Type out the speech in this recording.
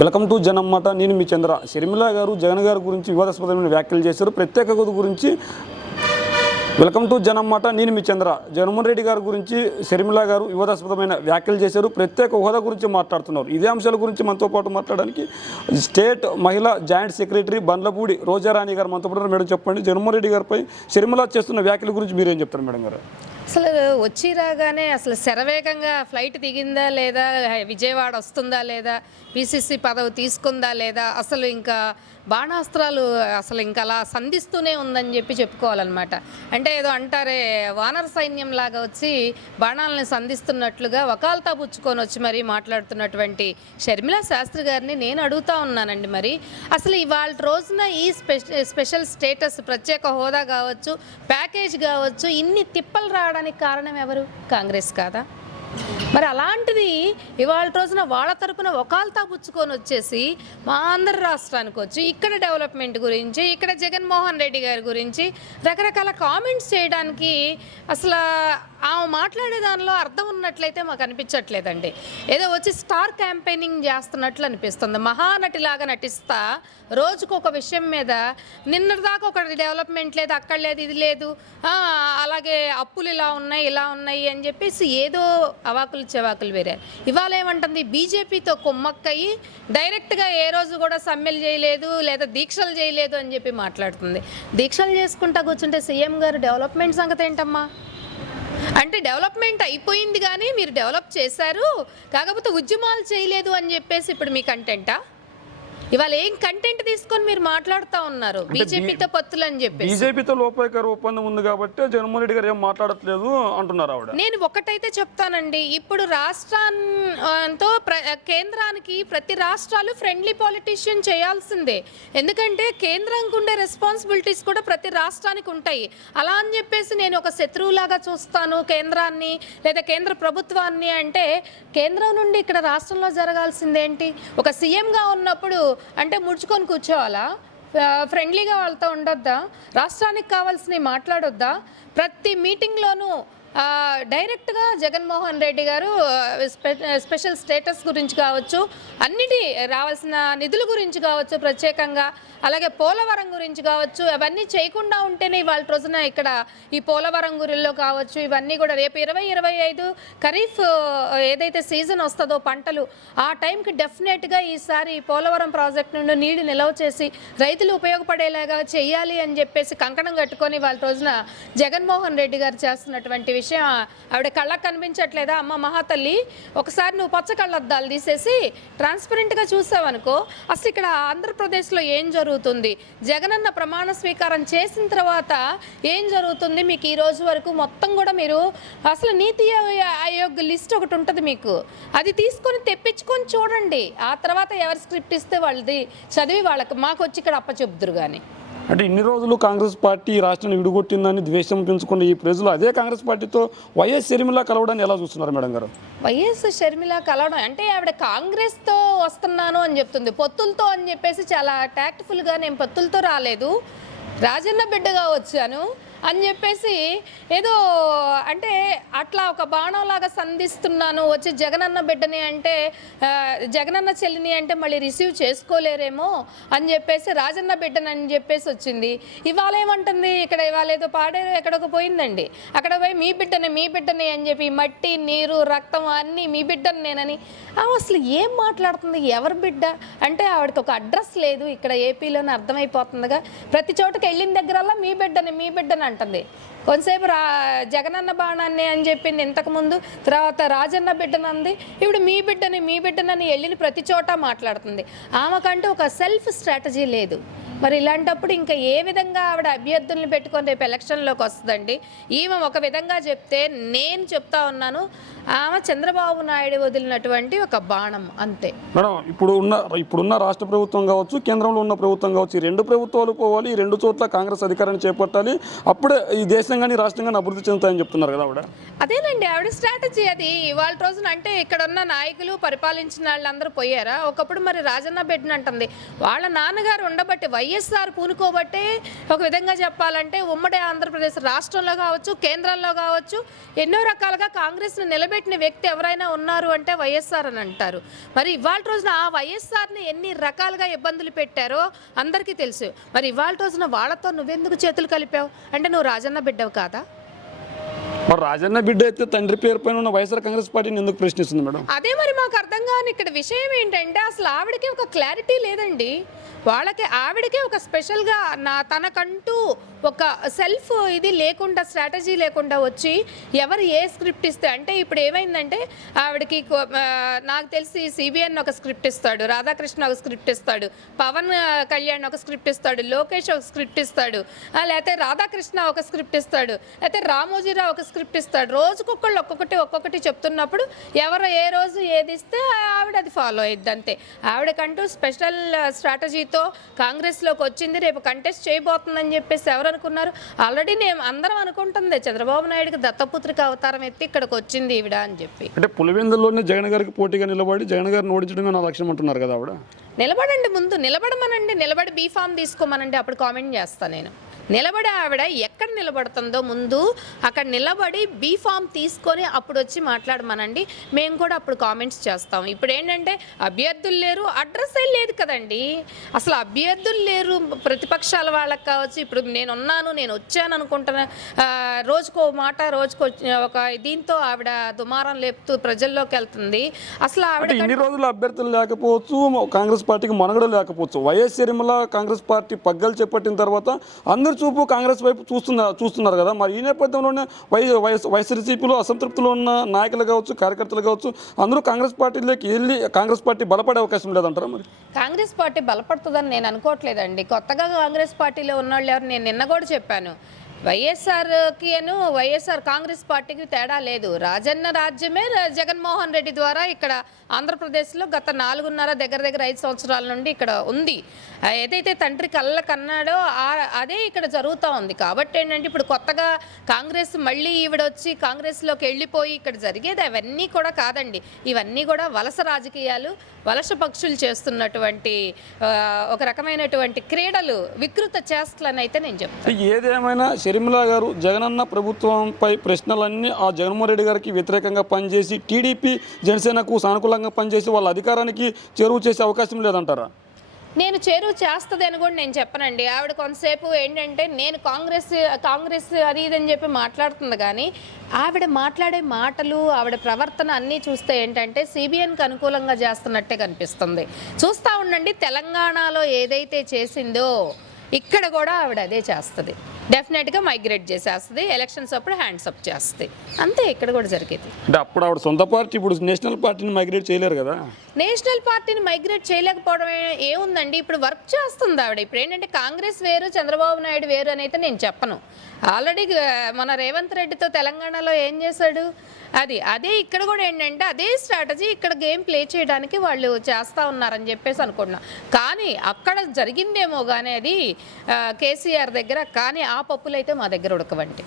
Welcome to జనమ్మట. నేను మీ చంద్ర. షర్మిల గారు జగన్ గారి గురించి వివాదాస్పదమైన వ్యాఖ్యలు చేశారు. ప్రత్యేక హోదా గురించి వెల్కమ్ టు జనమ్మట. నేను మీ చంద్ర. జగన్మోహన్ రెడ్డి గారి గురించి షర్మిల గారు వివాదాస్పదమైన వ్యాఖ్యలు చేశారు. ప్రత్యేక హోదా గురించి మాట్లాడుతున్నారు. ఇదే అంశాల గురించి మనతో పాటు మాట్లాడడానికి స్టేట్ మహిళా జాయింట్ సెక్రటరీ బండ్లపూడి రోజారాణి గారు మనతో పాటు. మేడం చెప్పండి, జగన్మోహన్ రెడ్డి గారిపై షర్మిల చేస్తున్న వ్యాఖ్యల గురించి మీరేం చెప్తారు మేడం గారు? అసలు వచ్చి రాగానే అసలు శరవేగంగా ఫ్లైట్ దిగిందా లేదా, విజయవాడ వస్తుందా లేదా, పిసిసి పదవి తీసుకుందా లేదా, అసలు ఇంకా బాణాస్త్రాలు అసలు ఇంకా అలా సంధిస్తూనే ఉందని చెప్పి చెప్పుకోవాలన్నమాట. అంటే ఏదో అంటారే, వానర సైన్యం లాగా వచ్చి బాణాలను సంధిస్తున్నట్లుగా వకాల్తా పుచ్చుకొని వచ్చి మరీ మాట్లాడుతున్నటువంటి షర్మిల శాస్త్రి గారిని నేను అడుగుతా ఉన్నానండి. మరి అసలు ఇవాళ రోజున ఈ స్పెషల్ స్టేటస్, ప్రత్యేక హోదా కావచ్చు, ప్యాకేజ్ కావచ్చు, ఇన్ని తిప్పలు రావడానికి కారణం ఎవరు? కాంగ్రెస్ కాదా? మరి అలాంటిది ఇవాళ రోజున వాళ్ళ తరపున వకాల్తా పుచ్చుకొని వచ్చేసి మా ఆంధ్ర రాష్ట్రానికి వచ్చి ఇక్కడ డెవలప్మెంట్ గురించి, ఇక్కడ జగన్మోహన్ రెడ్డి గారి గురించి రకరకాల కామెంట్స్ చేయడానికి అసలు ఆమె మాట్లాడే దానిలో అర్థం ఉన్నట్లయితే మాకు అనిపించట్లేదండి. ఏదో వచ్చి స్టార్ క్యాంపెయినింగ్ చేస్తున్నట్లు అనిపిస్తుంది. మహానటిలాగా నటిస్తా రోజుకు ఒక విషయం మీద, నిన్నటిదాకా ఒక డెవలప్మెంట్ లేదు, అక్కడ లేదు, ఇది లేదు, అలాగే అప్పులు ఇలా ఉన్నాయి అని చెప్పేసి ఏదో అవాకులు చెవాకులు వేరే. ఇవాళ ఏమంటుంది, బీజేపీతో కుమ్మక్కయ్యి డైరెక్ట్గా ఏ రోజు కూడా సమ్మెలు చేయలేదు లేదా దీక్షలు చేయలేదు అని చెప్పి మాట్లాడుతుంది. దీక్షలు చేసుకుంటా కూర్చుంటే సీఎం గారు డెవలప్మెంట్ సంగతి ఏంటమ్మా? అంటే డెవలప్మెంట్ అయిపోయింది కానీ మీరు డెవలప్ చేశారు, కాకపోతే ఉద్యమాలు చేయలేదు అని చెప్పేసి ఇప్పుడు మీ కంటెంటా? ఇవాళ ఏం కంటెంట్ తీసుకొని మీరు మాట్లాడుతూ ఉన్నారు? బీజేపీతో పత్తులు అని చెప్పి. బీజేపీతో లోపాయకర ఒప్పందం ఉంది కాబట్టి జగన్మోహన్ రెడ్డి గారు ఏం మాట్లాడట్లేదు అంటున్నారు ఆవిడ. నేను ఒకటైతే చెప్తానండి, ఇప్పుడు రాష్ట్రంతో కేంద్రానికి ప్రతి రాష్ట్రాలు ఫ్రెండ్లీ పాలిటిషియన్ చేయాల్సిందే. ఎందుకంటే కేంద్రానికి ఉండే రెస్పాన్సిబిలిటీస్ కూడా ప్రతి రాష్ట్రానికి ఉంటాయి. అలా అని చెప్పేసి నేను ఒక శత్రువులాగా చూస్తాను కేంద్రాన్ని లేదా కేంద్ర ప్రభుత్వాన్ని అంటే, కేంద్రం నుండి ఇక్కడ రాష్ట్రంలో జరగాల్సిందేంటి? ఒక సీఎంగా ఉన్నప్పుడు అంటే ముడుచుకొని కూర్చోవాలా? ఫ్రెండ్లీగా వాళ్ళతో ఉండొద్దా? రాష్ట్రానికి కావాల్సినవి మాట్లాడొద్దా? ప్రతి మీటింగ్లోనూ డైరెక్ట్గా జగన్మోహన్ రెడ్డి గారు స్పెషల్ స్టేటస్ గురించి కావచ్చు, అన్నిటి రావాల్సిన నిధుల గురించి కావచ్చు, ప్రత్యేకంగా అలాగే పోలవరం గురించి కావచ్చు, అవన్నీ చేయకుండా ఉంటేనే ఇవాళ రోజున ఇక్కడ ఈ పోలవరం గురిలో కావచ్చు, ఇవన్నీ కూడా రేపు 2025 ఖరీఫ్ ఏదైతే సీజన్ వస్తుందో పంటలు, ఆ టైంకి డెఫినెట్గా ఈసారి పోలవరం ప్రాజెక్ట్ నుండి నీళ్లు నిల్వ చేసి రైతులు ఉపయోగపడేలాగా చేయాలి అని చెప్పేసి కంకణం కట్టుకొని వాళ్ళ రోజున జగన్మోహన్ రెడ్డి గారు చేస్తున్నటువంటి విషయం ఆవిడ కళ్ళకు కనిపించట్లేదా? అమ్మ మహాతల్లి, ఒకసారి నువ్వు పచ్చ కళ్ళద్దాలు తీసేసి ట్రాన్స్పరెంట్గా చూసావనుకో, అసలు ఇక్కడ ఆంధ్రప్రదేశ్లో ఏం జరుగుతుంది, జగనన్న ప్రమాణ స్వీకారం చేసిన తర్వాత ఏం జరుగుతుంది, మీకు ఈ రోజు వరకు మొత్తం కూడా మీరు అసలు నీతి ఆయోగ్ లిస్ట్ ఒకటి ఉంటుంది మీకు, అది తీసుకొని తెప్పించుకొని చూడండి. ఆ తర్వాత ఎవరు స్క్రిప్ట్ ఇస్తే వాళ్ళది చదివి వాళ్ళకి మాకు వచ్చి ఇక్కడ అప్పచెబుదురు. కానీ అంటే ఇన్ని రోజులు కాంగ్రెస్ పార్టీ రాష్ట్రాన్ని విడగొట్టిందని ద్వేషం పెంచుకున్న ఈ ప్రజలు అదే కాంగ్రెస్ పార్టీతో వైఎస్ షర్మిల కలవడాన్ని ఎలా చూస్తున్నారు మేడం గారు? వైఎస్ షర్మిల కలవడం అంటే ఆవిడ కాంగ్రెస్తో వస్తున్నాను అని చెప్తుంది, పొత్తులతో అని చెప్పేసి చాలా ట్యాక్ట్ఫుల్గా, నేను పొత్తులతో రాలేదు, రాజన్న బిడ్డగా వచ్చాను అని చెప్పేసి ఏదో అంటే అట్లా ఒక బాణంలాగా సంధిస్తున్నాను, వచ్చి జగనన్న బిడ్డని అంటే జగనన్న చెల్లిని అంటే మళ్ళీ రిసీవ్ చేసుకోలేరేమో అని చెప్పేసి రాజన్న బిడ్డని అని చెప్పేసి వచ్చింది. ఇవాళ ఏమంటుంది, ఇక్కడ ఇవాళ ఏదో పాడేరు ఎక్కడికి పోయిందండి, అక్కడ పోయి మీ బిడ్డని అని చెప్పి మట్టి నీరు రక్తం అన్నీ మీ బిడ్డని నేనని. అసలు ఏం మాట్లాడుతుంది, ఎవరి బిడ్డ అంటే ఆవిడకి ఒక అడ్రస్ లేదు ఇక్కడ ఏపీలోనే అర్థమైపోతుందిగా. ప్రతి చోటకి వెళ్ళిన దగ్గరల్లా మీ బిడ్డని అంటుంది. కొంతసేపు జగనన్న బాణాన్ని అని చెప్పింది ఇంతకుముందు, తర్వాత రాజన్న బిడ్డనంది, ఇప్పుడు మీ బిడ్డనని వెళ్ళిన ప్రతి చోట మాట్లాడుతుంది. ఆమెకంటూ ఒక సెల్ఫ్ స్ట్రాటజీ లేదు. మరి ఇలాంటప్పుడు ఇంకా ఏ విధంగా ఆవిడ అభ్యర్థుల్ని పెట్టుకొని రేపు ఎలక్షన్లోకి వస్తుందండి? ఈమె ఒక విధంగా చెప్తే, నేను చెప్తా ఉన్నాను, ఆమె చంద్రబాబు నాయుడు వదిలినటువంటి ఒక బాణం అంతే. మేడం, ఇప్పుడున్న రాష్ట్ర ప్రభుత్వం కావచ్చు, కేంద్రంలో ఉన్న ప్రభుత్వం కావచ్చు, ఈ రెండు ప్రభుత్వాలు పోవాలి, ఈ రెండు చోట్ల కాంగ్రెస్ అధికారాన్ని చేపట్టాలి, అప్పుడే ఈ దేశం కానీ రాష్ట్రం కానీ అభివృద్ధి చెందుతాయని చెప్తున్నారు కదా ఆవిడ. అదేనండి ఆవిడ స్ట్రాటజీ. అది ఇవాళ రోజున అంటే ఇక్కడ ఉన్న నాయకులు పరిపాలించిన వాళ్ళందరూ పోయారా? ఒకప్పుడు మరి రాజన్న బిడ్డని అంటుంది, వాళ్ళ నాన్నగారు ఉండబట్టి వైఎస్ఆర్ పూనుకోబట్టే ఒక విధంగా చెప్పాలంటే ఉమ్మడి ఆంధ్రప్రదేశ్ రాష్ట్రంలో కావచ్చు, కేంద్రంలో కావచ్చు, ఎన్నో రకాలుగా కాంగ్రెస్ను నిలబెట్టిన వ్యక్తి ఎవరైనా ఉన్నారు అంటే వైఎస్ఆర్ అని అంటారు. మరి ఇవాళ రోజున ఆ వైఎస్ఆర్ని ఎన్ని రకాలుగా ఇబ్బందులు పెట్టారో అందరికీ తెలుసు. మరి ఇవాళ రోజున వాళ్ళతో నువ్వెందుకు చేతులు కలిపావు అంటే నువ్వు రాజన్న బిడ్డవు కాదా? మరి రాజన్న బిడ్డ అయితే తండ్రి పేరు పైన ఉన్న వైఎస్ఆర్ కాంగ్రెస్ పార్టీని ఎందుకు ప్రశ్నిస్తుంది మేడం? అదే మరి మాకు అర్థం కాని ఇక్కడ విషయం ఏంటంటే అసలు ఆవిడకి ఒక క్లారిటీ లేదండి. వాళ్ళకి ఆవిడకే ఒక స్పెషల్గా తనకంటూ ఒక సెల్ఫ్ ఇది లేకుండా, స్ట్రాటజీ లేకుండా వచ్చి ఎవరు ఏ స్క్రిప్ట్ ఇస్తే అంటే ఇప్పుడు ఏమైందంటే ఆవిడకి నాకు తెలిసి సిబిఎన్ ఒక స్క్రిప్ట్ ఇస్తాడు, రాధాకృష్ణ ఒక స్క్రిప్ట్ ఇస్తాడు, పవన్ కళ్యాణ్ ఒక స్క్రిప్ట్ ఇస్తాడు, లోకేష్ ఒక స్క్రిప్ట్ ఇస్తాడు, లేకపోతే రాధాకృష్ణ ఒక స్క్రిప్ట్ ఇస్తాడు, లేకపోతే రామోజీరావు ఒక స్క్రిప్ట్ ఇస్తాడు. రోజుకొకళ్ళు ఒక్కొక్కటి చెప్తున్నప్పుడు ఎవరు ఏ రోజు ఏది ఇస్తే ఆవిడ అది ఫాలో అయ్యిద్ది అంతే. ఆవిడకంటూ స్పెషల్ స్ట్రాటజీతో కాంగ్రెస్లోకి వచ్చింది, రేపు కంటెస్ట్ చేయబోతుందని చెప్పేసి ఎవరు అనుకున్నారు? ఆల్రెడీ నేను అందరం అనుకుంటుంది చంద్రబాబు నాయుడుకి దత్తపుత్రిక అవతారం ఎత్తి ఇక్కడికి వచ్చింది ఈవిడ అని చెప్పి. అంటే పులివెందుల్లోనే జగన్ గారికి పోటీగా నిలబడి జగన్ గారిని ఓడించడమే నా లక్ష్యం అంటున్నారు కదా ఆవిడ. నిలబడండి, ముందు నిలబడమనండి, నిలబడి బీఫామ్ తీసుకోమనండి, అప్పుడు కామెంట్ చేస్తాను నేను. నిలబడి ఆవిడ ఎక్కడ నిలబడుతుందో ముందు అక్కడ నిలబడి బీఫామ్ తీసుకొని అప్పుడు వచ్చి మాట్లాడమనండి, మేము కూడా అప్పుడు కామెంట్స్ చేస్తాం. ఇప్పుడు ఏంటంటే అభ్యర్థులు లేరు, అడ్రస్ లేదు కదండి. అసలు అభ్యర్థులు లేరు, ప్రతిపక్షాల వాళ్ళకి కావచ్చు. ఇప్పుడు నేను వచ్చాను అనుకుంటున్నా, రోజుకో మాట, రోజుకో ఒక దీంతో ఆవిడ దుమారం లేపుతూ ప్రజల్లోకి వెళ్తుంది. అసలు ఆవిడ ఇన్ని రోజులు అభ్యర్థులు లేకపోవచ్చు, కాంగ్రెస్ పార్టీకి మనుగడ లేకపోవచ్చు. వైఎస్ షర్మిల కాంగ్రెస్ పార్టీ పగ్గలు చేపట్టిన తర్వాత అందరూ చూపు కాంగ్రెస్ వైపు చూస్తున్నారు కదా. మరి ఈ నేపథ్యంలోనే వైఎస్ఆర్సీపీలో అసంతృప్తిలో ఉన్న నాయకులు కావచ్చు, కార్యకర్తలు కావచ్చు, అందరూ కాంగ్రెస్ పార్టీలోకి వెళ్ళి కాంగ్రెస్ పార్టీ బలపడే అవకాశం లేదంటారా? మరి కాంగ్రెస్ పార్టీ బలపడుతుందని నేను అనుకోవట్లేదండి. కొత్తగా కాంగ్రెస్ పార్టీలో ఉన్నవాళ్ళు ఎవరు, నేను నిన్న కూడా చెప్పాను, వైఎస్ఆర్కి వైఎస్ఆర్ కాంగ్రెస్ పార్టీకి తేడా లేదు. రాజన్న రాజ్యమే జగన్మోహన్ రెడ్డి ద్వారా ఇక్కడ ఆంధ్రప్రదేశ్లో గత 4.5 దగ్గర 5 సంవత్సరాల నుండి ఇక్కడ ఉంది. ఏదైతే తండ్రి కళ్ళ కన్నాడో అదే ఇక్కడ జరుగుతూ ఉంది. కాబట్టి ఏంటంటే ఇప్పుడు కొత్తగా కాంగ్రెస్ మళ్ళీ ఈవిడొచ్చి కాంగ్రెస్లోకి వెళ్ళిపోయి ఇక్కడ జరిగేది అవన్నీ కూడా కాదండి. ఇవన్నీ కూడా వలస రాజకీయాలు, వలస పక్షులు చేస్తున్నటువంటి ఒక రకమైనటువంటి క్రీడలు, వికృత చేష్టలని అయితే నేను చెప్తాను. ఏదేమైనా షర్మిల గారు జగనన్న ప్రభుత్వంపై ప్రశ్నలన్నీ ఆ జగన్మోహన్ రెడ్డి గారికి వ్యతిరేకంగా పనిచేసి టీడీపీ జనసేనకు సానుకూలంగా పనిచేసి వాళ్ళ అధికారానికి చేరువ చేసే అవకాశం లేదంటారా? నేను చేరువ చేస్తుంది అని కూడా నేను చెప్పనండి. ఆవిడ కొంతసేపు ఏంటంటే నేను కాంగ్రెస్ అది ఇదని చెప్పి మాట్లాడుతుంది, కానీ ఆవిడ మాట్లాడే మాటలు, ఆవిడ ప్రవర్తన అన్నీ చూస్తే ఏంటంటే సిబిఎన్కి అనుకూలంగా చేస్తున్నట్టే కనిపిస్తుంది. చూస్తూ ఉండండి, తెలంగాణలో ఏదైతే చేసిందో ఇక్కడ కూడా ఆవిడ అదే చేస్తుంది. డెఫినెట్గా మైగ్రేట్ చేసేస్తుంది, ఎలక్షన్స్ అప్పుడు హ్యాండ్స్ అప్ చేస్తుంది, అంతే ఇక్కడ కూడా జరిగేది. అంటే అప్పుడు ఆవిడ సొంత పార్టీ, ఇప్పుడు నేషనల్ పార్టీని మైగ్రేట్ చేయలేరు కదా. నేషనల్ పార్టీని మైగ్రేట్ చేయలేకపోవడం ఏముందండి, ఇప్పుడు వర్క్ చేస్తుంది ఆవిడ. ఇప్పుడు ఏంటంటే కాంగ్రెస్ వేరు, చంద్రబాబు నాయుడు వేరు అని అయితే నేను చెప్పను. ఆల్రెడీ మన రేవంత్ రెడ్డితో తెలంగాణలో ఏం చేశాడు, అదే ఇక్కడ కూడా ఏంటంటే అదే స్ట్రాటజీ ఇక్కడ గేమ్ ప్లే చేయడానికి వాళ్ళు చేస్తూ ఉన్నారని చెప్పేసి అనుకుంటున్నాం. కానీ అక్కడ జరిగిందేమో కానీ అది కేసీఆర్ దగ్గర, కానీ ఆ పప్పులు అయితే మా దగ్గర ఉడకవండి.